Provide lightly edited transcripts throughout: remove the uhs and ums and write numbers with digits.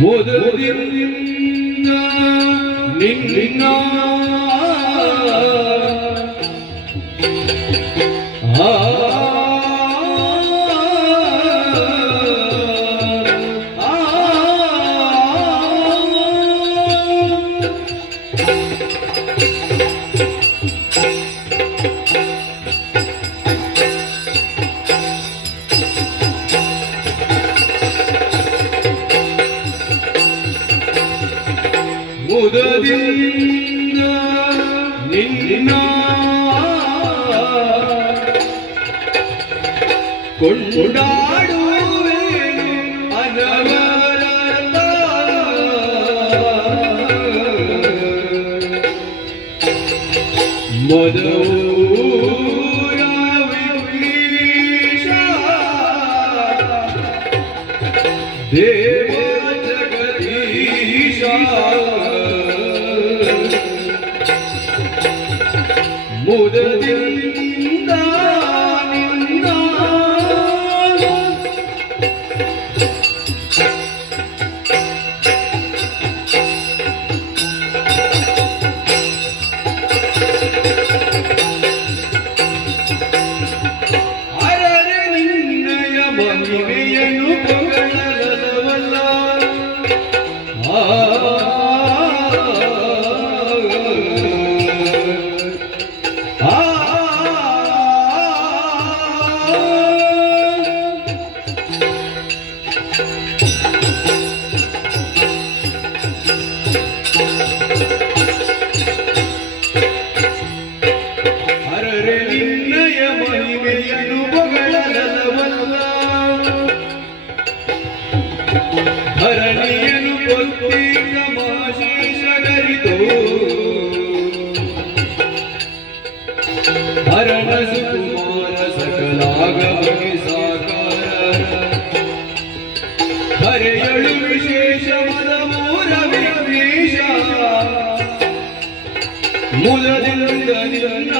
ಮೊದಲಿನಿಂದ ನಿನ್ನ ಮುದದಿಂದ ನಿನ್ನ ಕೊಂಡಾಡುವೆನು ಅನವರತ ಮಧುರ ವಿವೇಶ ದೇವ ಜಗದೀಶ ಮುದದಿಂದ ನಿನ್ನ ಅರರೆ ನಿನ್ನಯ ಮಹಿಮೆಯನ್ನು ಪೊಗಳಲವಲ್ಲ ಅರರೆ ನಿನ್ನಯ ಮಹಿಮೆಯನ್ನು ಪೊಗಳಲವಲ್ಲ ಧರಣಿಯನ್ನು ಕೊತ್ತಿದ್ದ ಮಹಾಶೇಷಗರಿತು ಹರಣ ಸುಕುಮಾರ ಸಕಲಾಗಮಿ ಸಾಕಾರ ಹರೆಯಳು ವಿಶೇಷ ಮದ ಮೂರ ವಿಘ್ನೇಶ ಮುದದಿಂದ ನಿನ್ನ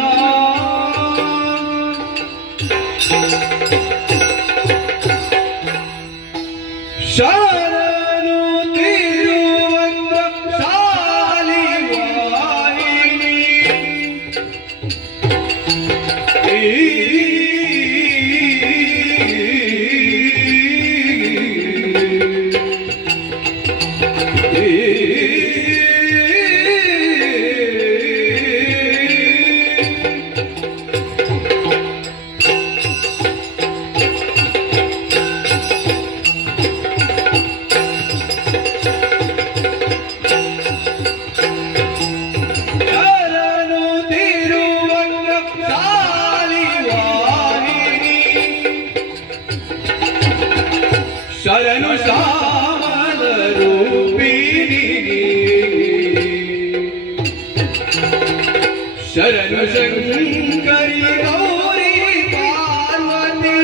ಶರಣು ತಿರುವಂಗ ಶಾಲಿವಾಹಿನಿ ಶರಣು ಶ್ಯಾಮಲ ರೂಪಿಣಿ ಶರಣು ಶಂಕರಿ ಗೌರಿ ಪಾರ್ವತಿ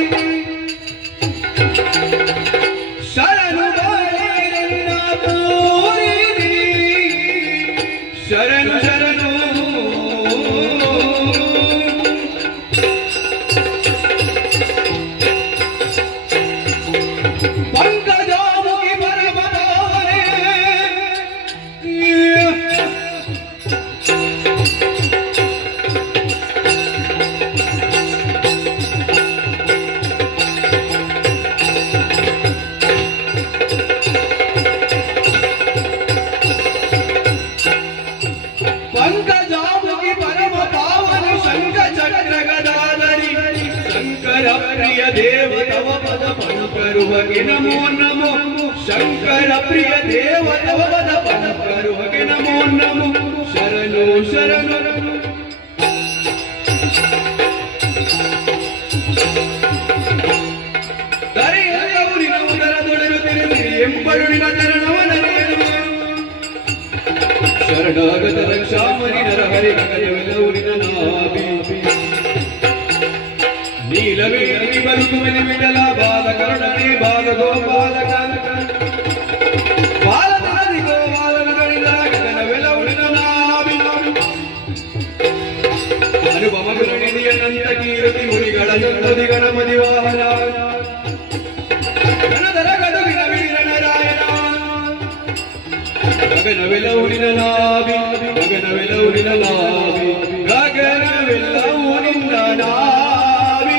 ಶರಣು ಬೈರನ್ನ ಪೂರಿಣಿ ಶರಣು ಶರಣು ಪಂಕಜಾಮುಖಿ ಪರಮಧಾರೆ ಪಂಕಜಾಮುಖಿ ಪರಮ ಪಾವನ ಶಂಖ ಚಕ್ರ ಗದಾಧರಿ ಶಂಕರ ಪ್ರಿಯ ದೇವ ತವ ಪದ ಪನುಕರುವಗೆ ನಮೋ ನಮೋ ಶಂಕರ ಪ್ರಿಯ ದೇವ ತವ ಪದ ಪನುಕರುವಗೆ ನಮೋ ನಮೋ ಶರಣು ಶರಣು ದರೆಯ ಗೌರಿನ ಉದರ ದೊಡರು ತಿರುಗಿರಿ ಎಂಬರುಳಿನ ಚರಣವನ ಶರಣಾಗತ ರಕ್ಷಾಮಣಿ ನರ ಹರಿ ಗೌರಿನ ನಾಭಿ ನೀಲವೇಣಿ ಬರುಕುವೆನಿ ವಿಠಲ ಬಾಲಕರುಣನೆ ಬಾಲಗೋಪಾಲಕ ಬಾಲನಾದಿ ಗೋಪಾಲನಗಳಿಂದ ಗಗನವೆಲವುಳಿನ ನಾಭಿ ಅನುಪಮ ಗುರುನಿಧಿಯ ನಂತ ಕೀರ್ತಿ ಮುನಿಗಳ ಸಂತತಿ ಗಣಪತಿ ವಾಹನ ಗಣಧರ ಗಡುಗಿನ ವೀರನಾರಾಯಣ ನಾಭಿ ಗಗನವೆಲ್ಲವೂ ನಿನ್ನ ನಾಭಿ ಗಗನವೆಲ್ಲವೂ ನಿನ್ನ ನಾಭಿ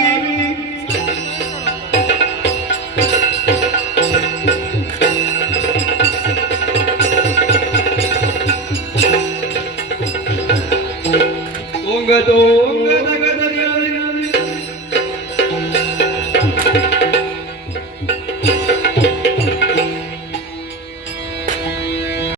ತೋಂಗ ತೋಂಗದ